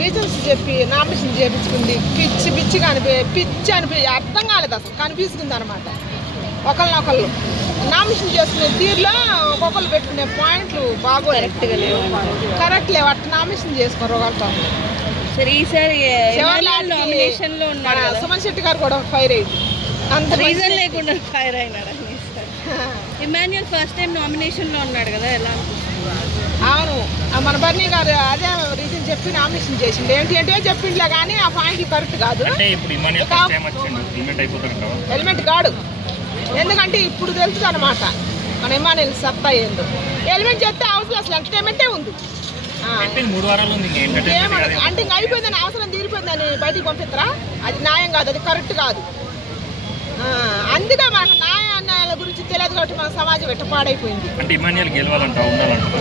Reasons చెప్పి nomination చేయించుకుంది. పిచ్చిగా అనిపోయి అర్థం కాలేదు, అసలు కనిపిస్తుంది అనమాట. ఒకళ్ళనొకళ్ళు నామినేషన్ చేసుకునే తీరులో ఒక్కొక్కరు పెట్టుకునే పాయింట్లు కరెక్ట్ లేవు. అట్లా నామినేషన్ చేసుకోరు ఒకళ్ళతో. సుమన్ శెట్టి గారు కూడా ఫైర్ అయ్యింది, అంత రీజన్ లేకుండా ఫైర్ అయినారు. ఇమాన్యుయల్ ఫస్ట్ టైం నామినేషన్ లో ఉన్నాడు కదా, ఎలా అవును మన బర్నీ గారు అదే రీజన్ చెప్పి నామినేషన్ చేసిండు. ఏంటంటే చెప్పిండ్లే కానీ ఆ పాయింట్ కరెక్ట్ కాదు. హెల్మెట్ కాడు, ఎందుకంటే ఇప్పుడు తెలుస్తుంది అనమాట మన ఇమాన్యుయల్ సత్తా ఏందో. హెల్మెట్ చేస్తే అవసరం అసలు ఎంటర్టైన్మెంటే ఉంది. అంటే ఇంక అయిపోయిందని అవసరం తీరిపోయిందని బయటికి పంపిస్తారా? అది న్యాయం కాదు, అది కరెక్ట్ కాదు. అందుకే మనకు న్యాయాల గురించి తెలియదు కాబట్టి మన సమాజం ఎట్ట పాడైపోయింది.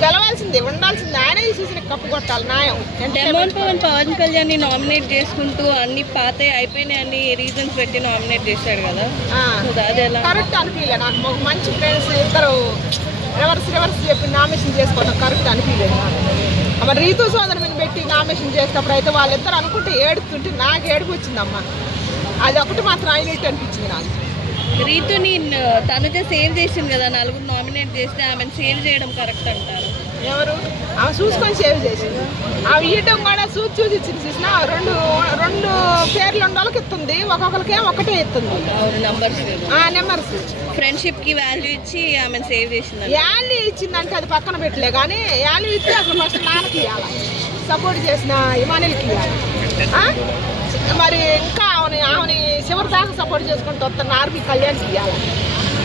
గెలవాల్సిందే, ఉండాల్సిందే. ఆయన ఈ సీజన్ కప్పు కొట్టాలి న్యాయం. పవన్ కళ్యాణ్ ని నామినేట్ చేసుకుంటూ అన్ని పాత అయిపోయినాయి అన్ని రీజన్స్ పెట్టి నామినేట్ చేశాడు కదా, కరెక్ట్ అనిపించలే నాకు. మంచి ఫ్రెండ్స్ ఇద్దరు రివర్స్ చెప్పి నామినేషన్ చేసుకోవడం కరెక్ట్ అనిపించలేదు నాకు. మరి రీతు సోదరు మీద పెట్టి నామినేషన్ చేసేటప్పుడు అయితే వాళ్ళిద్దరు అనుకుంటే ఏడుతుంటే నాకు ఏడుపు వచ్చిందమ్మా. అది ఒకటి మాత్రం హైలైట్ అనిపించింది నాకు. రీతుని తనుజ సేవ్ చేసింది కదా, నలుగురు నామినేట్ చేస్తే ఆమెను సేవ్ చేయడం కరెక్ట్ అంటారు. ఎవరు? ఆమె చూసుకొని సేవ్ చేసింది. ఆమె ఇవ్వడం కూడా చూసి ఇచ్చింది. చూసిన రెండు పేర్లు ఉన్న వాళ్ళకి ఇస్తుంది, ఒక్కొక్కరికేం ఒకటే ఇస్తుంది నెంబర్స్. ఫ్రెండ్షిప్ కి వాల్యూ ఇచ్చి ఆమెను సేవ్ చేసింది. వాల్యూ ఇచ్చిందంటే అది పక్కన పెట్టలే కానీ వాల్యూ ఇచ్చి అసలు ఫస్ట్ నాన్నకి ఇవ్వాలి, సపోర్ట్ చేసిన ఇమాన్యుయల్కి ఇవ్వాలి. మరి ఇంకా ఆమెని చివరి దాకా సపోర్ట్ చేసుకుంటూ వస్తున్న ఆర్పి కళ్యాణ్కి ఇవ్వాలి.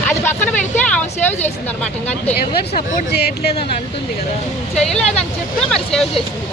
అది పక్కన పెడితే ఆమె సేవ్ చేసింది అనమాట. ఇంకంతే. ఎవరు సపోర్ట్ చేయట్లేదని అంటుంది కదా, చేయలేదని చెప్తే మరి సేవ్ చేసింది.